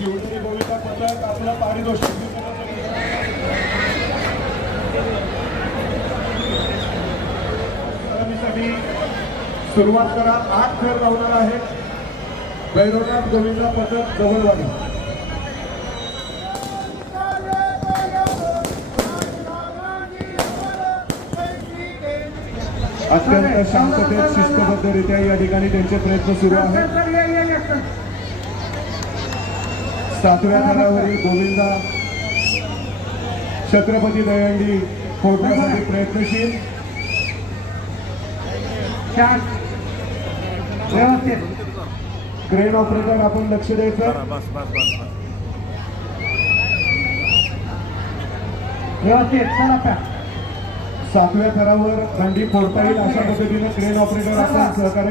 शिवनेरी गोविंदा पथक आपलं पारितोषिक सुरुवात करा. आठ फेर लावणार आहे. भैरवनाथ गोविंदा पथक जवळवाडी अत्यंत शांततेत शिस्तबद्धरित्या या ठिकाणी त्यांचे प्रयत्न सुरू आहेत. सातव्या थरावरील गोविंदा छत्रपती दयंडी फोडण्यासाठी प्रयत्नशील. व्यवस्थित. क्रेन ऑपरेटर आपण लक्ष द्यायचं. सातव्या थरावर थंडी फोडता येईल अशा पद्धतीने क्रेन ऑपरेटर आपण सहकार्य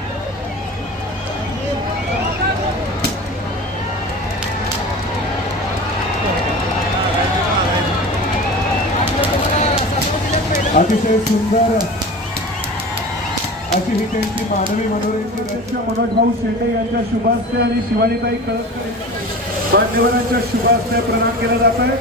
अतिशय सुंदर. अशी ही त्यांची मानवी मनोरंजन अध्यक्ष मनोज भाऊ शेंडे यांच्या शुभास्ते आणि शिवानीताई कळसकर मान्यवरांच्या शुभास्ते प्रदान केलं जात आहे